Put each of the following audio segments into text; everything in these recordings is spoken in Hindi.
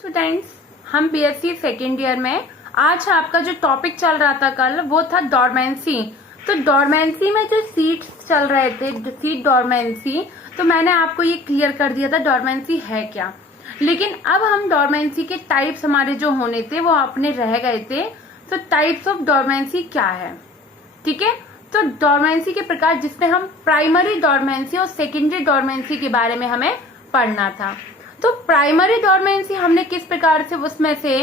स्टूडेंट्स, हम बीएससी सेकेंड ईयर में आज आपका जो टॉपिक चल रहा था कल वो था डॉर्मेंसी। तो डॉर्मेंसी में जो सीट्स चल रहे थे, सीट डॉर्मेंसी, तो मैंने आपको ये क्लियर कर दिया था डॉर्मेंसी है क्या। लेकिन अब हम डॉर्मेंसी के टाइप्स हमारे जो होने थे वो अपने रह गए थे। तो टाइप्स ऑफ डॉर्मेंसी क्या है, ठीक है। तो डॉर्मेंसी के प्रकार जिसमें हम प्राइमरी डॉर्मेंसी और सेकेंडरी डॉर्मेंसी के बारे में हमें पढ़ना था। तो प्राइमरी डॉर्मेंसी हमने किस प्रकार से, उसमें से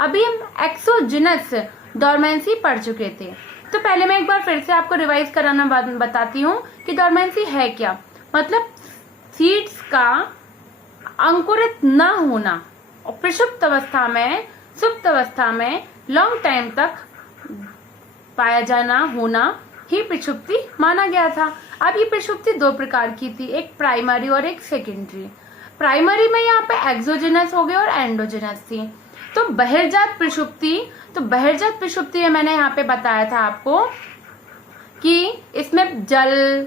अभी हम एक्सोजिनस डॉर्मेंसी पढ़ चुके थे। तो पहले मैं एक बार फिर से आपको रिवाइज कराना बताती हूँ कि डॉर्मेंसी है क्या। मतलब सीड्स का अंकुरित न होना और प्रसुप्त अवस्था में, सुप्त अवस्था में लॉन्ग टाइम तक पाया जाना होना ही प्रसुप्ति माना गया था। अब ये प्रसुप्ति दो प्रकार की थी, एक प्राइमरी और एक सेकेंडरी। प्राइमरी में यहाँ पे एक्सोजिनस हो गई और एंडोजिनस थी। तो बहिर्जात प्रसुप्ति, तो बहिर्जात प्रसुप्ति में मैंने यहाँ पे बताया था आपको कि इसमें जल,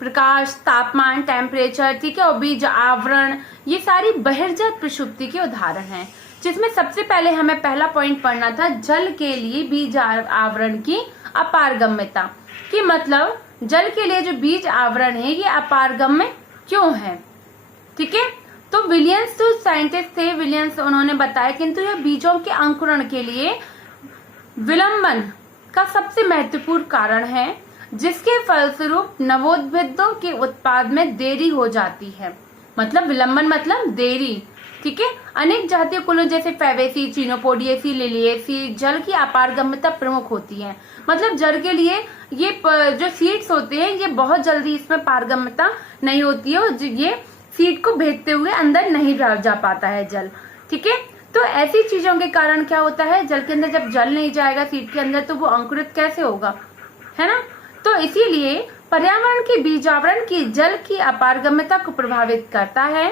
प्रकाश, तापमान, टेम्परेचर, ठीक है, और बीज आवरण, ये सारी बहिर्जात प्रसुप्ति के उदाहरण हैं। जिसमें सबसे पहले हमें पहला पॉइंट पढ़ना था जल के लिए बीज आवरण की अपारगम्यता, कि मतलब जल के लिए जो बीज आवरण है ये अपारगम्य क्यों है, ठीक है। तो विलियम्स जो साइंटिस्ट थे, विलियम्स, उन्होंने बताया किंतु यह बीजों के अंकुरण के लिए विलंबन का सबसे महत्वपूर्ण कारण है, जिसके फलस्वरूप नवोद्भिदों के उत्पाद में देरी हो जाती है। मतलब विलंबन मतलब देरी, ठीक है। अनेक जातीय कुलों जैसे फेवेसी, चिनोपोडियेसी, लिलियेसी जल की अपारगम्यता प्रमुख होती है। मतलब जल के लिए ये जो सीड्स होते हैं ये बहुत जल्दी इसमें पारगम्यता नहीं होती है और ये सीड को भेजते हुए अंदर नहीं जा पाता है जल, ठीक है। तो ऐसी चीजों के कारण क्या होता है, जल के अंदर जब जल नहीं जाएगा सीड के अंदर तो वो अंकुरित कैसे होगा, है ना। तो इसीलिए पर्यावरण के बीजावरण की जल की अपारगम्यता को प्रभावित करता है,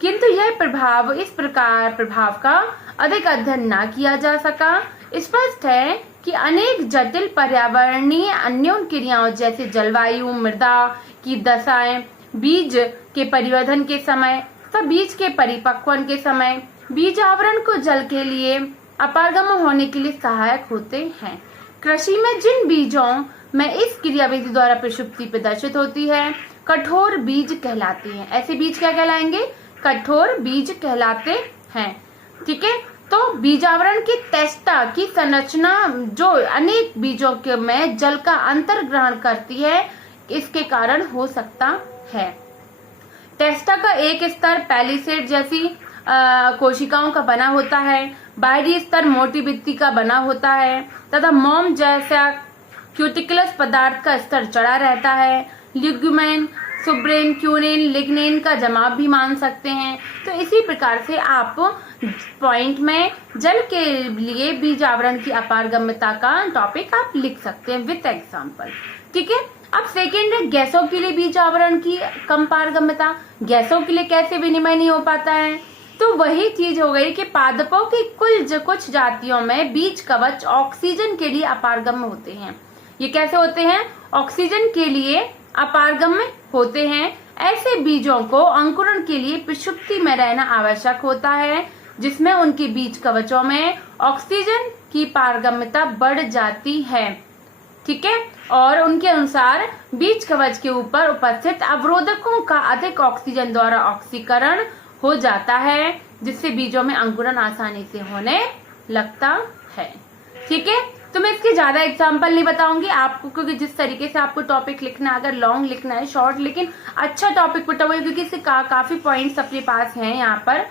किंतु यह प्रभाव, इस प्रकार प्रभाव का अधिक अध्ययन न किया जा सका। स्पष्ट है कि अनेक जटिल पर्यावरणीय अन्योन क्रियाओं जैसे जलवायु, मृदा की दशाएं, बीज के परिवर्धन के समय तथा बीज के परिपक्वन के समय बीज आवरण को जल के लिए अपारगम होने के लिए सहायक होते हैं। कृषि में जिन बीजों में इस क्रियाविधि द्वारा प्रसुप्ति प्रदर्शित होती है कठोर बीज कहलाते हैं। ऐसे बीज क्या कहलाएंगे, कठोर बीज कहलाते हैं, ठीक है। तो बीजावरण की टेस्टा की संरचना जो अनेक बीजों के में जल का अंतर ग्रहण करती है, इसके कारण हो सकता है। टेस्टा का एक स्तर पैलिसेड जैसी कोशिकाओं का बना होता है, बाहरी स्तर मोटी भित्ति का बना होता है तथा मोम जैसा क्यूटिकुलस पदार्थ का स्तर चढ़ा रहता है। लिग्यूमेन, सुब्रेन, क्यूनेन, लिग्नेन का जमाव भी मान सकते हैं। तो इसी प्रकार से आप पॉइंट में जल के लिए बीज आवरण की अपारगम्यता का टॉपिक आप लिख सकते हैं विथ एग्जाम्पल, ठीक है। अब सेकेंड है गैसों के लिए बीज आवरण की कम पारगम्यता। गैसों के लिए कैसे विनिमय नहीं हो पाता है, तो वही चीज हो गई कि पादपों की कुछ जातियों में बीज कवच ऑक्सीजन के लिए अपारगम्य होते हैं। ये कैसे होते हैं, ऑक्सीजन के लिए अपारगम्य होते हैं। ऐसे बीजों को अंकुरण के लिए प्रसुप्ति में रहना आवश्यक होता है, जिसमें उनके बीज कवचों में ऑक्सीजन की पारगम्यता बढ़ जाती है, ठीक है। और उनके अनुसार बीज कवच के ऊपर उपस्थित अवरोधकों का अधिक ऑक्सीजन द्वारा ऑक्सीकरण हो जाता है, जिससे बीजों में अंकुरण आसानी से होने लगता है, ठीक है। तो मैं इसके ज्यादा एग्जाम्पल नहीं बताऊंगी आपको, क्योंकि जिस तरीके से आपको टॉपिक लिखना है, अगर लॉन्ग लिखना है, शॉर्ट लेकिन अच्छा टॉपिक बताऊंगी, क्योंकि इससे काफी पॉइंट्स अपने पास हैं यहाँ पर।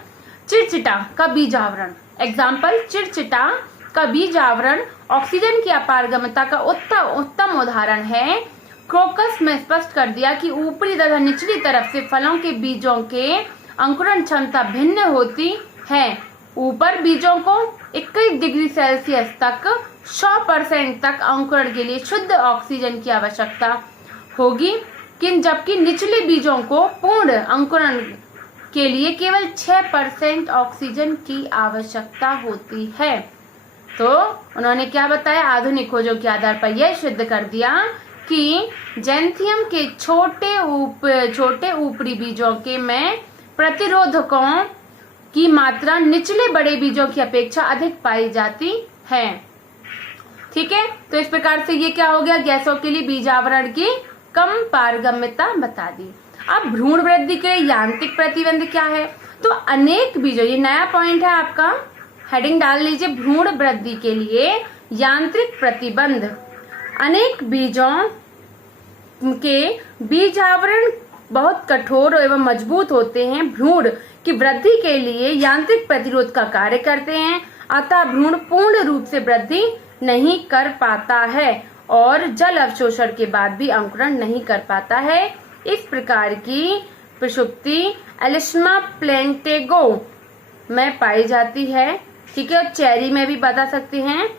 चिरचिटा का बीज आवरण, एग्जाम्पल चिरचिटा का बीज आवरण ऑक्सीजन की अपारगम्यता का उत्तम उदाहरण है। क्रोकस में स्पष्ट कर दिया कि ऊपरी तथा निचली तरफ से फलों के बीजों के अंकुरण क्षमता भिन्न होती है। ऊपर बीजों को 21 डिग्री सेल्सियस तक 100% तक अंकुरण के लिए शुद्ध ऑक्सीजन की आवश्यकता होगी, जबकि निचले बीजों को पूर्ण अंकुरण के लिए केवल 6% ऑक्सीजन की आवश्यकता होती है। तो उन्होंने क्या बताया, आधुनिक खोजों के आधार पर यह सिद्ध कर दिया कि जेंथियम के छोटे ऊपरी बीजों के में प्रतिरोधकों की मात्रा निचले बड़े बीजों की अपेक्षा अधिक पाई जाती है। ठीक है, तो इस प्रकार से ये क्या हो गया, गैसों के लिए बीजावरण की कम पारगम्यता बता दी। अब भ्रूण वृद्धि के यांत्रिक प्रतिबंध क्या है, तो अनेक बीजों, ये नया पॉइंट है आपका, हेडिंग डाल लीजिए, भ्रूण वृद्धि के लिए यांत्रिक प्रतिबंध। अनेक बीजों के बीजावरण बहुत कठोर एवं मजबूत होते हैं, भ्रूण की वृद्धि के लिए यांत्रिक प्रतिरोध का कार्य करते हैं, अतः भ्रूण पूर्ण रूप से वृद्धि नहीं कर पाता है और जल अवशोषण के बाद भी अंकुरण नहीं कर पाता है। इस प्रकार की प्रसुप्ति एलिस्मा प्लेंटेगो में पाई जाती है। ठीक है, और चेरी में भी बता सकते हैं।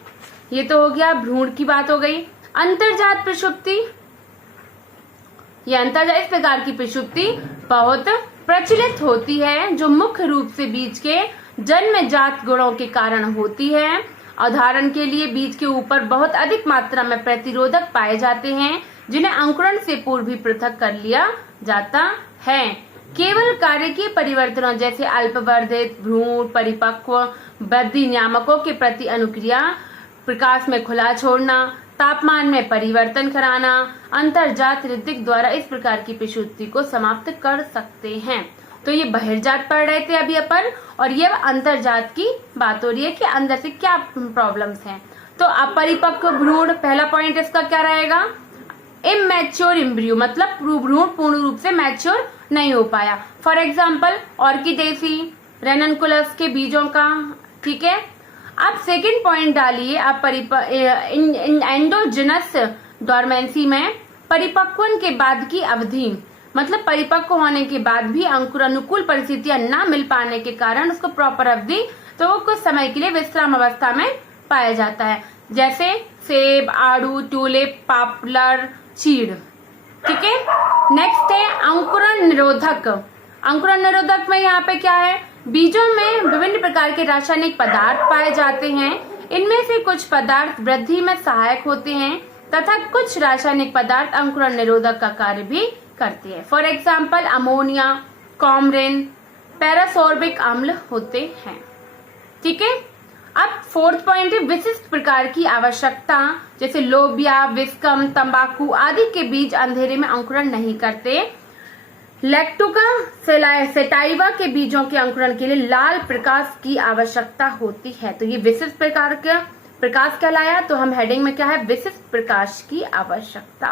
ये तो हो गया भ्रूण की बात हो गई। अंतर्जात प्रसुप्ति, यह अंतर्जात इस प्रकार की प्रसुप्ति बहुत प्रचलित होती है जो मुख्य रूप से बीज के जन्मजात गुणों के कारण होती है। उदाहरण के लिए बीज के ऊपर बहुत अधिक मात्रा में प्रतिरोधक पाए जाते हैं जिन्हें अंकुरण से पूर्व भी पृथक कर लिया जाता है। केवल कार्यकीय परिवर्तनों जैसे अल्पवर्धित भ्रूण परिपक्व वृद्धि नियामकों के प्रति अनुक्रिया, प्रकाश में खुला छोड़ना, तापमान में परिवर्तन कराना, अंतर्जात ऋतिक द्वारा इस प्रकार की प्रसूति को समाप्त कर सकते हैं। तो ये बहिर्जात पढ़ रहे थे अभी अपन, और ये अंतर्जात की बात हो रही है कि अंदर से क्या प्रॉब्लम्स हैं। तो अपरिपक्व भ्रूण, पहला पॉइंट इसका क्या रहेगा, इमैच्योर एम्ब्रियो, मतलब भ्रूण पूर्ण रूप से मैच्योर नहीं हो पाया। फॉर एग्जाम्पल ऑर्किडेसी, रेननकुलस के बीजों का। ठीक है, आप सेकंड पॉइंट डालिए, आप एंडोजिनस डोरमेंसी में परिपक्वन के बाद की अवधि, मतलब परिपक्व होने के बाद भी अंकुर अनुकूल परिस्थितियां न मिल पाने के कारण उसको प्रॉपर अवधि, तो वो कुछ समय के लिए विश्राम अवस्था में पाया जाता है, जैसे सेब, आड़ू, ट्यूलिप, पॉपुलर, चीड़। ठीक है, नेक्स्ट है अंकुरण निरोधक। अंकुरण निरोधक में यहाँ पे क्या है, बीजों में विभिन्न प्रकार के रासायनिक पदार्थ पाए जाते हैं। इनमें से कुछ पदार्थ वृद्धि में सहायक होते हैं तथा कुछ रासायनिक पदार्थ अंकुरण निरोधक का कार्य भी करते हैं। फॉर एग्जाम्पल अमोनिया, कॉमरिन, पैरासोर्बिक अम्ल होते हैं। ठीक है, अब फोर्थ पॉइंट है विशिष्ट प्रकार की आवश्यकता, जैसे लोबिया, विस्कम, तंबाकू आदि के बीज अंधेरे में अंकुरण नहीं करते। लैक्टुका सेटाइवा के बीजों के अंकुरण के लिए लाल प्रकाश की आवश्यकता होती है। तो ये विशिष्ट प्रकार का प्रकाश कहलाया। तो हम हेडिंग में क्या है, विशिष्ट प्रकाश की आवश्यकता।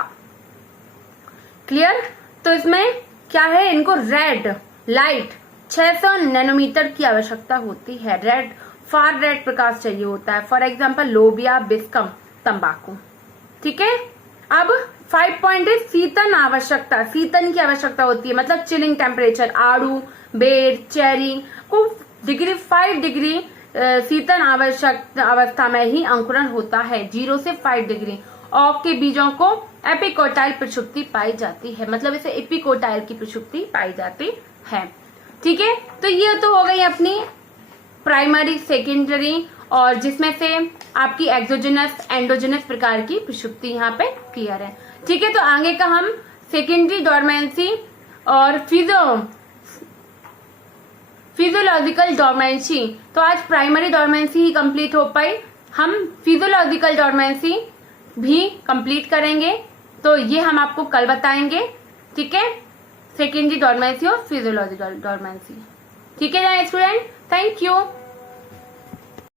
क्लियर, तो इसमें क्या है, इनको रेड लाइट 600 नैनोमीटर की आवश्यकता होती है। रेड, फार रेड प्रकाश चाहिए होता है। फॉर एग्जाम्पल लोबिया, बिस्कम, तंबाकू। ठीक है, अब 5 पॉइंट है शीतन आवश्यकता। शीतन की आवश्यकता होती है, मतलब चिलिंग टेम्परेचर। आड़ू, बेर, चेरी को 5 डिग्री शीतन आवश्यक अवस्था में ही अंकुरण होता है, 0 से 5 डिग्री। औक के बीजों को एपिकोटाइल प्रसुप्ति पाई जाती है, मतलब इसे एपिकोटाइल की प्रसुप्ति पाई जाती है। ठीक है, तो ये तो हो गई अपनी प्राइमरी, सेकेंडरी, और जिसमें से आपकी एक्सोजिनस, एंडोजिनस प्रकार की प्रसुप्ति यहाँ पे क्लियर है। ठीक है, तो आगे का हम सेकेंडरी डोरमेंसी और फिजियोलॉजिकल डोरमेंसी, तो आज प्राइमरी डोरमेंसी ही कंप्लीट हो पाई, हम फिजियोलॉजिकल डोरमेंसी भी कंप्लीट करेंगे, तो ये हम आपको कल बताएंगे। ठीक है, सेकेंडरी डोरमेंसी और फिजियोलॉजिकल डोरमेंसी। ठीक है स्टूडेंट, थैंक यू।